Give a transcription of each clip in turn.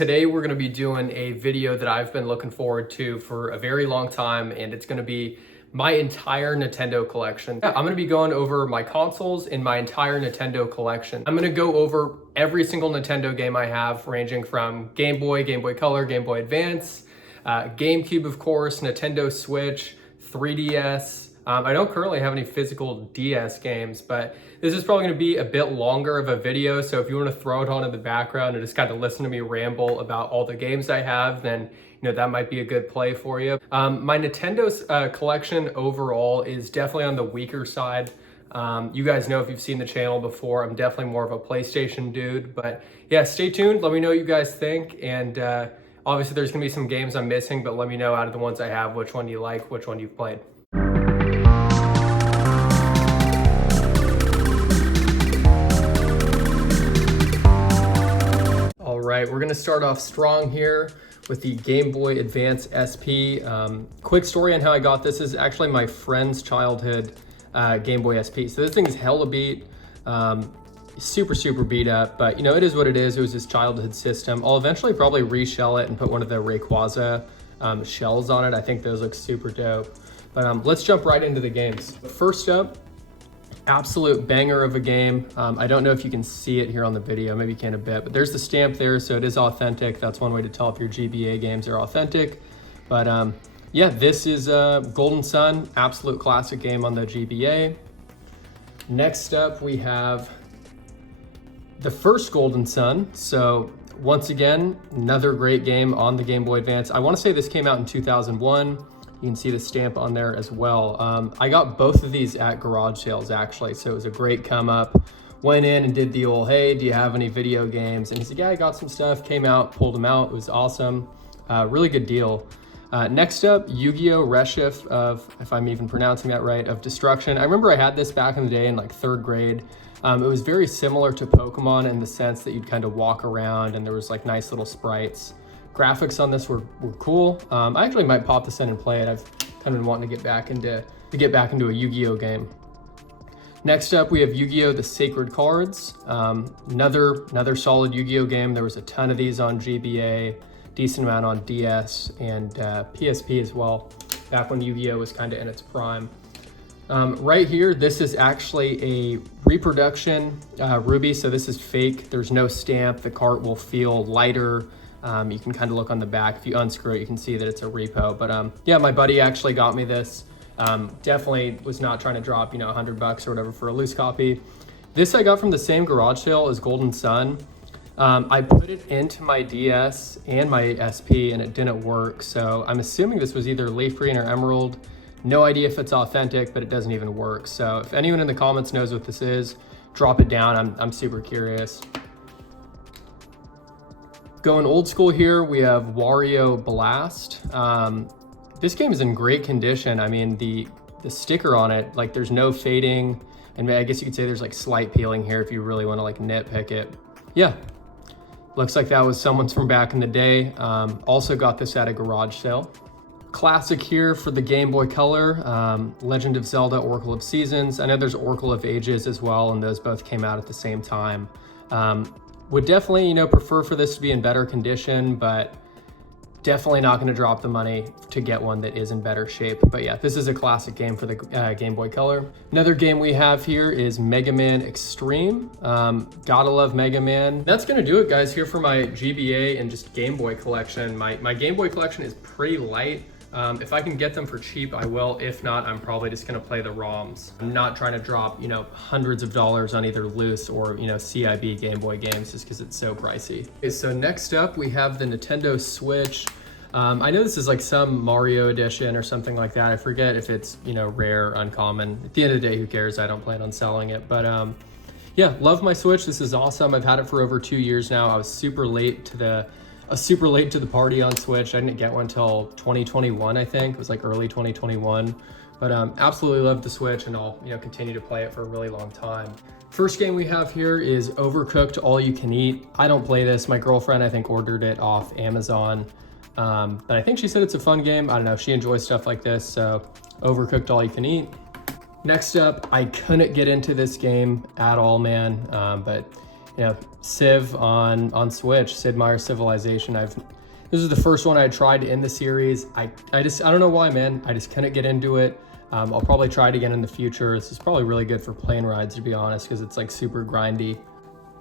Today we're going to be doing a video that I've been looking forward to for a very long time, and it's going to be my entire Nintendo collection. I'm going to be going over my consoles in my entire Nintendo collection. I'm going to go over every single Nintendo game I have, ranging from Game Boy, Game Boy Color, Game Boy Advance, GameCube of course, Nintendo Switch, 3DS. I don't currently have any physical DS games, but this is probably going to be a bit longer of a video, so if you want to throw it on in the background and just kind of listen to me ramble about all the games I have, then that might be a good play for you. My Nintendo collection overall is definitely on the weaker side. You guys know, if you've seen the channel before, I'm definitely more of a PlayStation dude, but yeah, stay tuned. Let me know what you guys think, and obviously there's going to be some games I'm missing, but let me know out of the ones I have, which one you like, which one you've played. Alright, we're going to start off strong here with the Game Boy Advance SP. Quick story on how I got this. Is actually my friend's childhood Game Boy SP. So this thing is hella beat, super beat up, but it is what it is. It was his childhood system. I'll eventually probably reshell it and put one of the Rayquaza shells on it. I think those look super dope. But let's jump right into the games. First up, absolute banger of a game. I don't know if you can see it here on the video, maybe you can a bit, but there's the stamp there, so it is authentic. That's one way to tell if your GBA games are authentic. But yeah, this is Golden Sun, absolute classic game on the GBA. Next up, we have the first Golden Sun. So once again, another great game on the Game Boy Advance. I want to say this came out in 2001. You can see the stamp on there as well. I got both of these at garage sales actually, so it was a great come up. Went in and did the old, hey, do you have any video games? And he said, yeah, I got some stuff. Came out, pulled them out. It was awesome. Really good deal. Next up, Yu-Gi-Oh! Reshif of, if I'm even pronouncing that right, of Destruction. I remember I had this back in the day in like 3rd grade. It was very similar to Pokemon in the sense that you'd kind of walk around and there was like nice little sprites. Graphics on this were cool. I actually might pop this in and play it. I've kind of been wanting to get back into a Yu-Gi-Oh game. Next up, we have Yu-Gi-Oh! The Sacred Cards. Another solid Yu-Gi-Oh game. There was a ton of these on GBA, decent amount on DS and PSP as well, back when Yu-Gi-Oh! Was kind of in its prime. Right here, this is actually a reproduction Ruby, so this is fake. There's no stamp. The cart will feel lighter. You can kind of look on the back. If you unscrew it, you can see that it's a repo. But yeah, my buddy actually got me this. Definitely was not trying to drop, $100 or whatever for a loose copy. This I got from the same garage sale as Golden Sun. I put it into my DS and my SP and it didn't work. So I'm assuming this was either Leaf Green or Emerald. No idea if it's authentic, but it doesn't even work. So if anyone in the comments knows what this is, drop it down. I'm super curious. Going old school here, we have Wario Blast. This game is in great condition. I mean, the sticker on it, like there's no fading, and I guess you could say there's like slight peeling here if you really want to like nitpick it. Yeah, looks like that was someone's from back in the day. Also got this at a garage sale. Classic here for the Game Boy Color, Legend of Zelda Oracle of Seasons. I know there's Oracle of Ages as well, and those both came out at the same time. Would definitely, prefer for this to be in better condition, but definitely not going to drop the money to get one that is in better shape. But yeah, this is a classic game for the Game Boy Color. Another game we have here is Mega Man Extreme. Gotta love Mega Man. That's going to do it, guys, here for my GBA and just Game Boy collection. My Game Boy collection is pretty light. If I can get them for cheap, I will. If not, I'm probably just gonna play the ROMs. I'm not trying to drop, hundreds of dollars on either loose or, CIB Game Boy games just because it's so pricey. Okay, so next up, we have the Nintendo Switch. I know this is like some Mario edition or something like that. I forget if it's, rare, uncommon. At the end of the day, who cares? I don't plan on selling it. But yeah, love my Switch. This is awesome. I've had it for over 2 years now. I was super late to the party on Switch. I didn't get one until 2021, I think. It was like early 2021. But absolutely love the Switch, and I'll continue to play it for a really long time. First game we have here is Overcooked All You Can Eat. I don't play this. My girlfriend, I think, ordered it off Amazon. But I think she said it's a fun game. I don't know. She enjoys stuff like this. So Overcooked All You Can Eat. Next up, I couldn't get into this game at all, man. But Civ on Switch, Sid Meier's Civilization. This is the first one I tried in the series. I don't know why, man. I just couldn't get into it. I'll probably try it again in the future. This is probably really good for plane rides, to be honest, because it's like super grindy.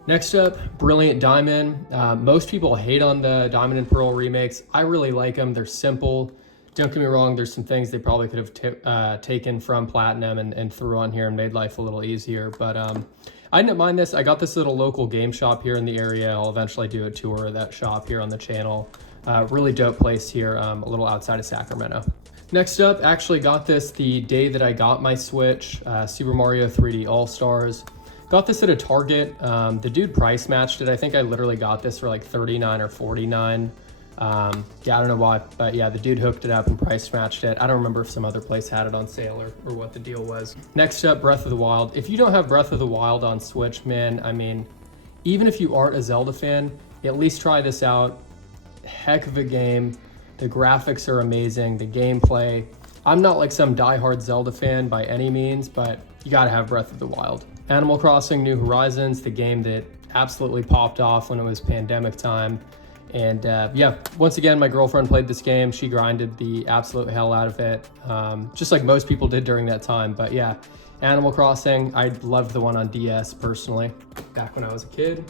Next up, Brilliant Diamond. Most people hate on the Diamond and Pearl remakes. I really like them. They're simple. Don't get me wrong, there's some things they probably could have taken from Platinum and threw on here and made life a little easier. But I didn't mind this. I got this at a local game shop here in the area. I'll eventually do a tour of that shop here on the channel. Really dope place here, a little outside of Sacramento. Next up, actually got this the day that I got my Switch, Super Mario 3D All-Stars. Got this at a Target. The dude price matched it. I think I literally got this for like $39 or $49. Yeah, I don't know why, but yeah, the dude hooked it up and price matched it. I don't remember if some other place had it on sale or what the deal was. Next up, Breath of the Wild. If you don't have Breath of the Wild on Switch, man, I mean, even if you aren't a Zelda fan, at least try this out. Heck of a game. The graphics are amazing, the gameplay. I'm not like some diehard Zelda fan by any means, but you gotta have Breath of the Wild. Animal Crossing New Horizons, the game that absolutely popped off when it was pandemic time. And yeah, once again, my girlfriend played this game. She grinded the absolute hell out of it, just like most people did during that time. But yeah, Animal Crossing, I loved the one on DS personally, back when I was a kid.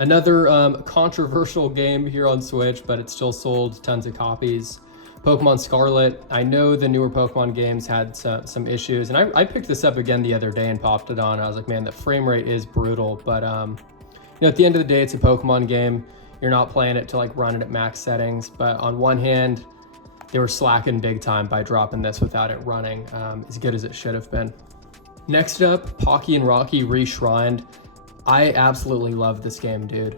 Another controversial game here on Switch, but it still sold tons of copies. Pokemon Scarlet. I know the newer Pokemon games had some issues, and I picked this up again the other day and popped it on. I was like, man, the frame rate is brutal, but at the end of the day, it's a Pokemon game. You're not playing it to like run it at max settings, but on one hand, they were slacking big time by dropping this without it running as good as it should have been. Next up, Pocky and Rocky Reshrined. I absolutely love this game, dude.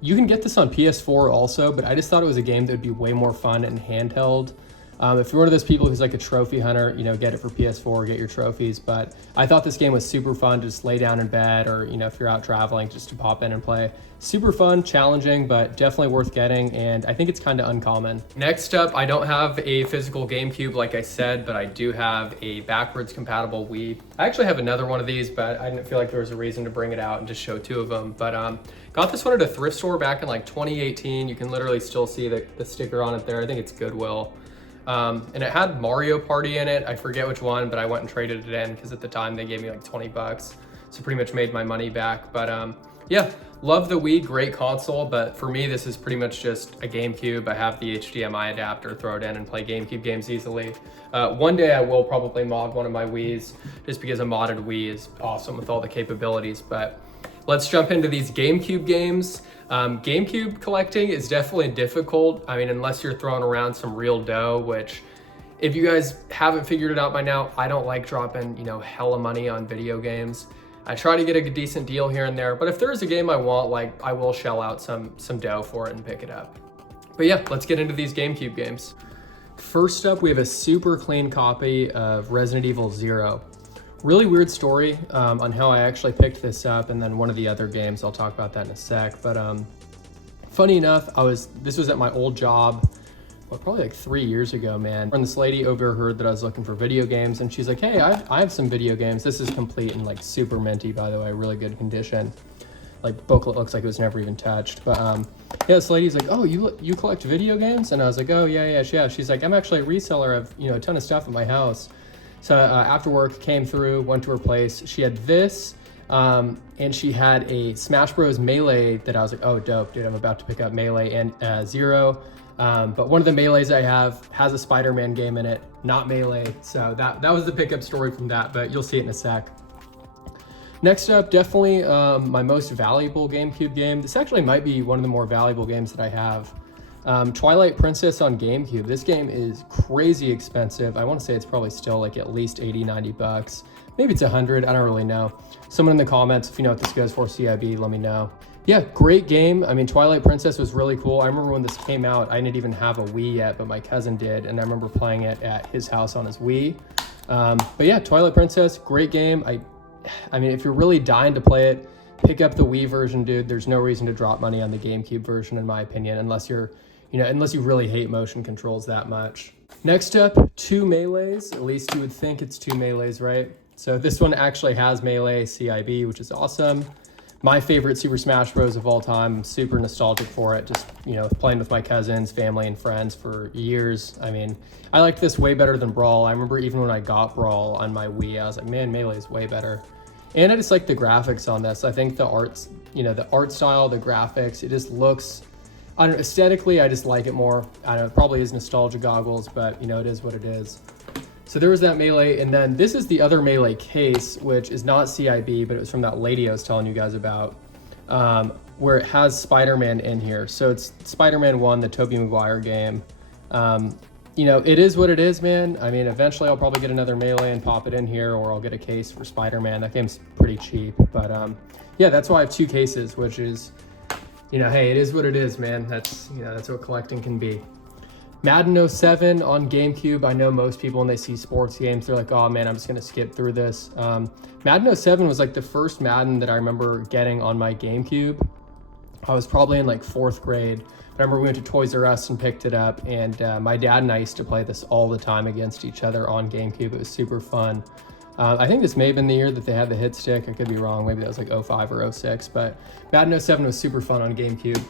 You can get this on PS4 also, but I just thought it was a game that would be way more fun and handheld. If you're one of those people who's like a trophy hunter, get it for PS4, get your trophies. But I thought this game was super fun to just lay down in bed, or if you're out traveling, just to pop in and play. Super fun, challenging, but definitely worth getting, and I think it's kind of uncommon. Next up, I don't have a physical GameCube like I said, but I do have a backwards compatible Wii. I actually have another one of these, but I didn't feel like there was a reason to bring it out and just show two of them. But got this one at a thrift store back in like 2018. You can literally still see the sticker on it there. I think it's Goodwill. And it had Mario Party in it. I forget which one, but I went and traded it in because at the time they gave me like 20 bucks. So pretty much made my money back. But yeah, love the Wii, great console. But for me, this is pretty much just a GameCube. I have the HDMI adapter, throw it in and play GameCube games easily. One day I will probably mod one of my Wiis just because a modded Wii is awesome with all the capabilities. But let's jump into these GameCube games. GameCube collecting is definitely difficult. I mean, unless you're throwing around some real dough, which if you guys haven't figured it out by now, I don't like dropping, hella money on video games. I try to get a decent deal here and there, but if there's a game I want, like I will shell out some dough for it and pick it up. But yeah, let's get into these GameCube games. First up, we have a super clean copy of Resident Evil 0. Really weird story on how I actually picked this up, and then one of the other games, I'll talk about that in a sec. But funny enough, this was at my old job, probably like 3 years ago, man. And this lady overheard that I was looking for video games, and she's like, hey, I have some video games. This is complete and like super minty, by the way, really good condition. Like booklet looks like it was never even touched. But yeah, this lady's like, oh, you collect video games? And I was like, oh yeah. She's like, I'm actually a reseller of a ton of stuff at my house. So after work, came through, went to her place. She had this, and she had a Smash Bros. Melee that I was like, oh, dope, dude, I'm about to pick up Melee and Zero. But one of the Melees I have has a Spider-Man game in it, not Melee. So that was the pickup story from that, but you'll see it in a sec. Next up, definitely my most valuable GameCube game. This actually might be one of the more valuable games that I have. Twilight Princess on GameCube. This game is crazy expensive. I want to say it's probably still like at least 80, 90 bucks. Maybe it's 100, I don't really know. Someone in the comments, if you know what this goes for, CIB, let me know. Yeah, great game. I mean, Twilight Princess was really cool. I remember when this came out, I didn't even have a Wii yet, but my cousin did, and I remember playing it at his house on his Wii. But yeah, Twilight Princess, great game. I mean, if you're really dying to play it, pick up the Wii version, dude. There's no reason to drop money on the GameCube version, in my opinion, unless you really hate motion controls that much. Next up, 2 Melees. At least you would think it's 2 Melees, right? So this one actually has Melee CIB, which is awesome. my favorite Super Smash Bros. Of all time. I'm super nostalgic for it. Just, you know, playing with my cousins, family, and friends for years. I mean, I liked this way better than Brawl. I remember even when I got Brawl on my Wii, I was like, man, Melee is way better. And I just like the graphics on this. I think the arts, you know, the art style, the graphics, it just looks, I don't know, aesthetically, I just like it more. I don't know, it probably is nostalgia goggles, but you know, it is what it is. So there was that Melee, and then this is the other Melee case, which is not CIB, but it was from that lady I was telling you guys about, where it has Spider-Man in here. So it's Spider-Man 1, the Tobey Maguire game. You know, it is what it is, man. I mean, eventually I'll probably get another Melee and pop it in here, or I'll get a case for Spider-Man. That game's pretty cheap, but yeah, that's why I have 2 cases, which is, you know, hey, it is what it is, man. That's, you know, that's what collecting can be. Madden 07 on GameCube. I know most people, when they see sports games, they're like, oh man, I'm just gonna skip through this. Madden 07 was like the first Madden that I remember getting on my GameCube. I was probably in like 4th grade. I remember we went to Toys R Us and picked it up, and my dad and I used to play this all the time against each other on GameCube. It was super fun. I think this may have been the year that they had the hit stick. I could be wrong. Maybe that was like 05 or 06, but Madden 07 was super fun on GameCube.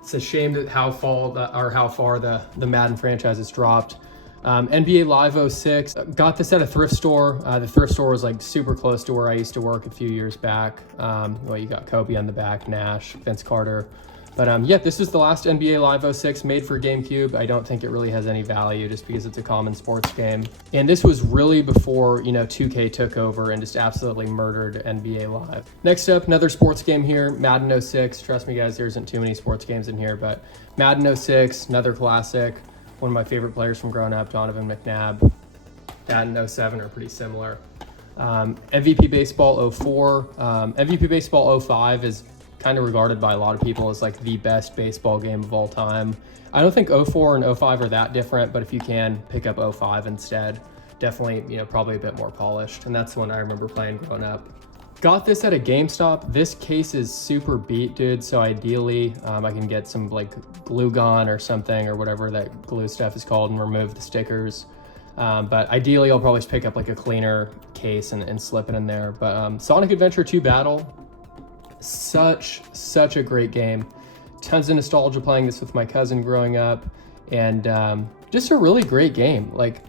It's a shame that how far the Madden franchise has dropped. NBA Live 06, got this at a thrift store. The thrift store was like super close to where I used to work a few years back. Well, you got Kobe on the back, Nash, Vince Carter. But yeah, this is the last NBA Live 06 made for GameCube. I don't think it really has any value just because it's a common sports game. And this was really before, you know, 2K took over and just absolutely murdered NBA Live. Next up, another sports game here, Madden 06. Trust me guys, there isn't too many sports games in here, but Madden 06, another classic. One of my favorite players from growing up, Donovan McNabb. Madden 07 are pretty similar. MVP Baseball 04. MVP Baseball 05 is kind of regarded by a lot of people as like the best baseball game of all time. I don't think 04 and 05 are that different, but if you can pick up 05 instead, definitely, you know, probably a bit more polished. And that's the one I remember playing growing up. Got this at a GameStop. This case is super beat, dude. So ideally, I can get some like glue gun or something or whatever that glue stuff is called and remove the stickers. But ideally, I'll probably just pick up like a cleaner case and slip it in there. But Sonic Adventure 2 Battle, such a great game. Tons of nostalgia playing this with my cousin growing up, and just a really great game. Like,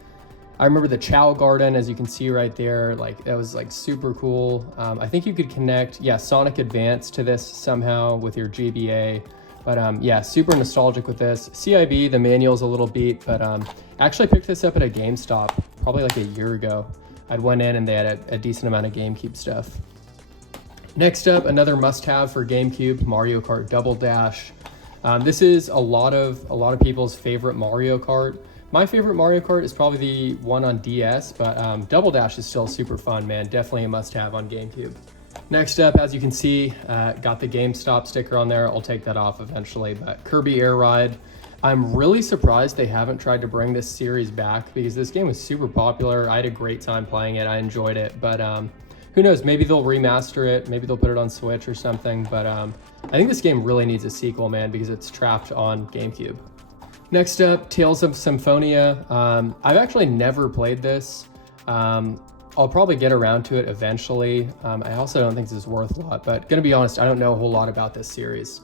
I remember the Chow Garden, as you can see right there, like that was like super cool. I think you could connect, yeah, Sonic Advance to this somehow with your GBA, but yeah, super nostalgic with this. CIB, the manual's a little beat, but actually picked this up at a GameStop probably like a year ago. I'd went in and they had a decent amount of GameCube stuff. Next up, another must-have for GameCube, Mario Kart Double Dash. This is a lot of people's favorite Mario Kart. My favorite Mario Kart is probably the one on DS, but Double Dash is still super fun, man. Definitely a must-have on GameCube. Next up, as you can see, got the GameStop sticker on there. I'll take that off eventually, but Kirby Air Ride. I'm really surprised they haven't tried to bring this series back because this game was super popular. I had a great time playing it. I enjoyed it, but who knows, maybe they'll remaster it, maybe they'll put it on Switch or something, but I think this game really needs a sequel, man, because it's trapped on GameCube. Next up, Tales of Symphonia. I've actually never played this. I'll probably get around to it eventually. I also don't think this is worth a lot, but gonna be honest, I don't know a whole lot about this series.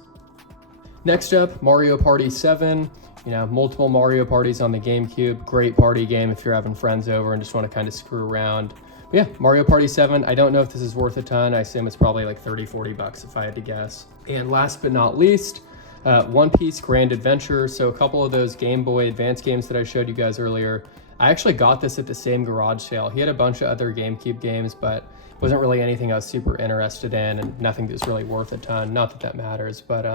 Next up, Mario Party 7. You know, multiple Mario parties on the GameCube. Great party game if you're having friends over and just want to kind of screw around. But yeah, Mario Party 7. I don't know if this is worth a ton. I assume it's probably like 30, 40 bucks if I had to guess. And last but not least, One Piece Grand Adventure. So a couple of those Game Boy Advance games that I showed you guys earlier. I actually got this at the same garage sale. He had a bunch of other GameCube games, but it wasn't really anything I was super interested in and nothing that was really worth a ton. Not that that matters, but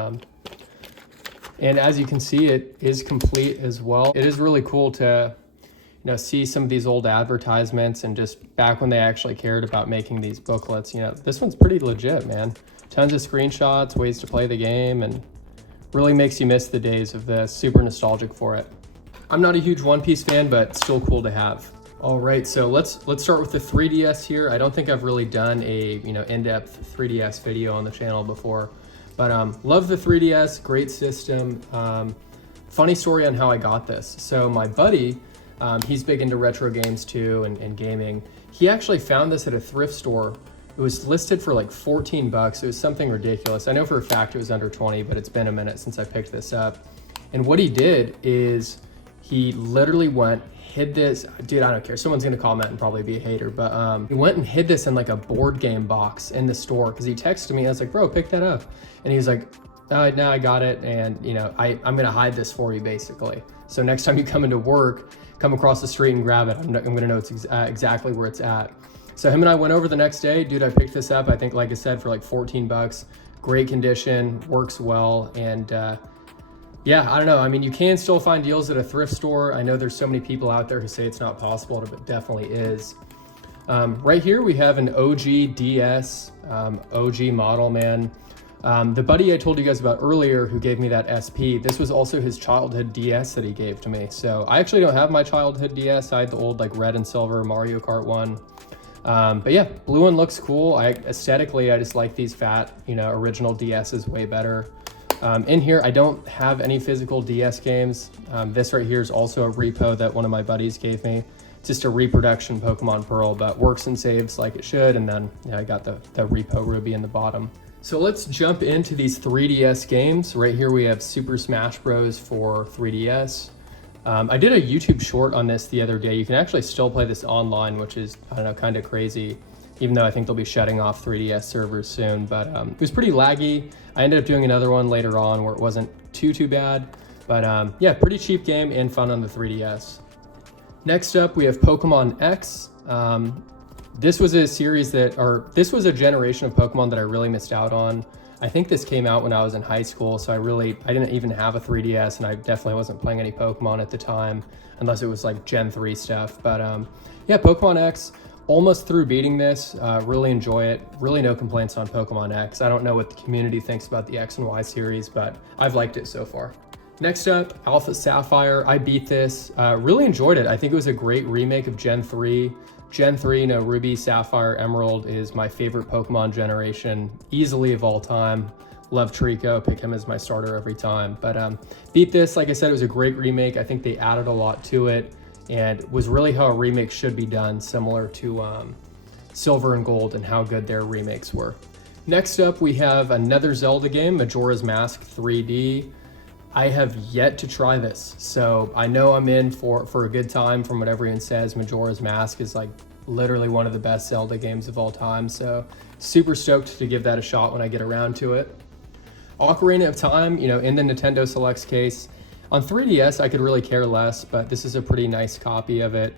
and as you can see, it is complete as well. It is really cool to, you know, see some of these old advertisements and just back when they actually cared about making these booklets. You know, this one's pretty legit, man. Tons of screenshots, ways to play the game, and really makes you miss the days of this. Super nostalgic for it. I'm not a huge One Piece fan, but still cool to have. All right, so let's start with the 3DS here. I don't think I've really done a, you know, in-depth 3DS video on the channel before, but love the 3DS, great system. Funny story on how I got this. So my buddy, he's big into retro games too and gaming. He actually found this at a thrift store It was listed for like 14 bucks. It was something ridiculous. I know for a fact it was under 20, but it's been a minute since I picked this up. And what he did is he literally went, hid this, dude, I don't care. Someone's gonna comment and probably be a hater, but he went and hid this in like a board game box in the store because he texted me. I was like, bro, pick that up. And he was like, no, I got it. And you know, I'm gonna hide this for you basically. So next time you come into work, come across the street and grab it. I'm gonna know it's exactly where it's at. So him and I went over the next day. Dude, I picked this up, I think, like I said, for like 14 bucks. Great condition, works well. And yeah, I don't know. I mean, you can still find deals at a thrift store. I know there's so many people out there who say it's not possible, but it definitely is. Right here, we have an OG DS, OG model, man. The buddy I told you guys about earlier who gave me that SP, this was also his childhood DS that he gave to me. So I actually don't have my childhood DS. I had the old like red and silver Mario Kart one. But yeah, blue one looks cool. Aesthetically, I just like these fat, you know, original DSs way better. In here, I don't have any physical DS games. This right here is also a repo that one of my buddies gave me. It's just a reproduction Pokemon Pearl, but works and saves like it should. And then yeah, I got the repo Ruby in the bottom. So let's jump into these 3DS games. Right here we have Super Smash Bros. For 3DS. I did a YouTube short on this the other day. You can actually still play this online, which is, I don't know, kind of crazy, even though I think they'll be shutting off 3DS servers soon. But it was pretty laggy. I ended up doing another one later on where it wasn't too bad. But yeah, pretty cheap game and fun on the 3DS. Next up, we have Pokemon X. This was a series this was a generation of Pokemon that I really missed out on. I think this came out when I was in high school, so I didn't even have a 3DS, and I definitely wasn't playing any Pokemon at the time, unless it was like Gen 3 stuff. But yeah, Pokemon X, almost through beating this, really enjoy it. Really no complaints on Pokemon X. I don't know what the community thinks about the X and Y series, but I've liked it so far. Next up, Alpha Sapphire. I beat this, really enjoyed it. I think it was a great remake of Gen 3. Gen 3, you know, Ruby, Sapphire, Emerald is my favorite Pokemon generation, easily of all time. Love Trico, pick him as my starter every time. But beat this, like I said, it was a great remake. I think they added a lot to it and was really how a remake should be done, similar to Silver and Gold and how good their remakes were. Next up, we have another Zelda game, Majora's Mask 3D. I have yet to try this, so I know I'm in for a good time from what everyone says. Majora's Mask is like literally one of the best Zelda games of all time, so super stoked to give that a shot when I get around to it. Ocarina of Time, you know, in the Nintendo Selects case. On 3DS, I could really care less, but this is a pretty nice copy of it.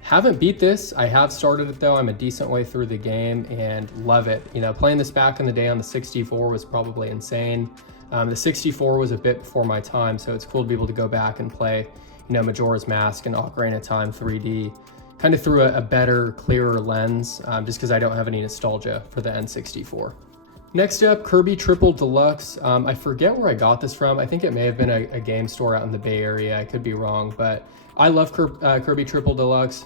Haven't beat this. I have started it though. I'm a decent way through the game and love it. You know, playing this back in the day on the 64 was probably insane. The 64 was a bit before my time, so it's cool to be able to go back and play, you know, Majora's Mask and Ocarina of Time 3D, kind of through a better, clearer lens, just because I don't have any nostalgia for the N64. Next up, Kirby Triple Deluxe. I forget where I got this from. I think it may have been a game store out in the Bay Area. I could be wrong, but I love Kirby Triple Deluxe.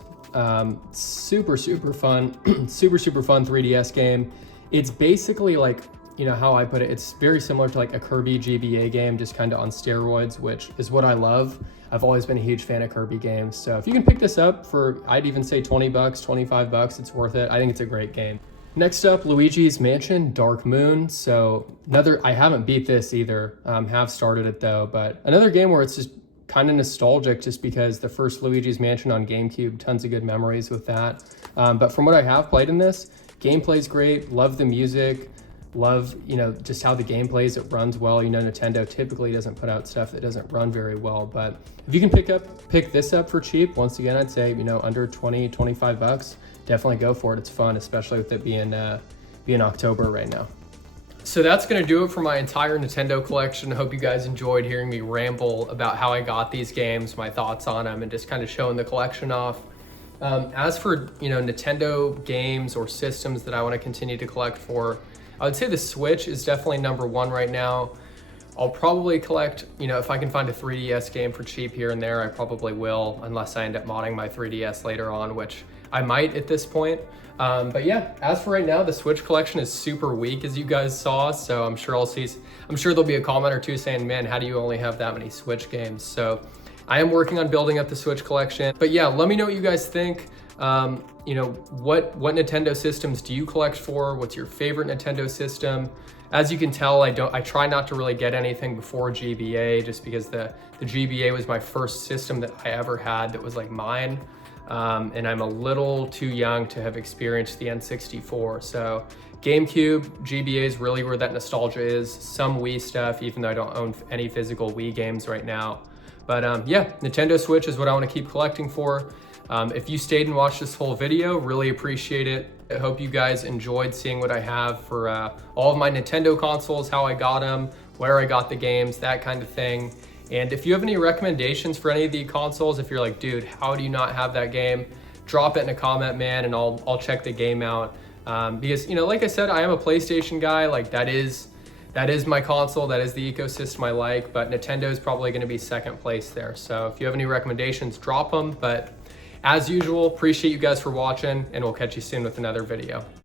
Super fun, super fun 3DS game. It's basically like, you know how I put it, it's very similar to like a Kirby GBA game, just kind of on steroids, which is what I love. I've always been a huge fan of Kirby games. So if you can pick this up for, I'd even say 20 bucks, 25 bucks, it's worth it. I think it's a great game. Next up, Luigi's Mansion Dark Moon. So I haven't beat this either, have started it though, but another game where it's just kind of nostalgic just because the first Luigi's Mansion on GameCube, tons of good memories with that. But from what I have played in this, gameplay's great, love the music, love, you know, just how the game plays. It runs well. You know, Nintendo typically doesn't put out stuff that doesn't run very well, but if you can pick this up for cheap, once again, I'd say, you know, under 20, 25 bucks, definitely go for it. It's fun, especially with it being October right now. So that's going to do it for my entire Nintendo collection. I hope you guys enjoyed hearing me ramble about how I got these games, my thoughts on them, and just kind of showing the collection off. As for, you know, Nintendo games or systems that I want to continue to collect for, I would say the Switch is definitely number one right now. I'll probably collect, you know, if I can find a 3DS game for cheap here and there, I probably will, unless I end up modding my 3DS later on, which I might at this point. But yeah, as for right now, the Switch collection is super weak, as you guys saw. So I'm sure there'll be a comment or two saying, man, how do you only have that many Switch games? So I am working on building up the Switch collection. But yeah, let me know what you guys think. You know, what Nintendo systems do you collect for? What's your favorite Nintendo system? As you can tell, I try not to really get anything before GBA, just because the GBA was my first system that I ever had that was like mine. And I'm a little too young to have experienced the N64. So GameCube, GBA is really where that nostalgia is. Some Wii stuff, even though I don't own any physical Wii games right now. But yeah, Nintendo Switch is what I want to keep collecting for. If you stayed and watched this whole video, really appreciate it. I hope you guys enjoyed seeing what I have for all of my Nintendo consoles, how I got them, where I got the games, that kind of thing. And if you have any recommendations for any of the consoles, if you're like, dude, how do you not have that game? Drop it in a comment, man, and I'll check the game out. Because, you know, like I said, I am a PlayStation guy. Like that is my console, that is the ecosystem I like, but Nintendo is probably gonna be second place there. So if you have any recommendations, drop them. But as usual, appreciate you guys for watching, and we'll catch you soon with another video.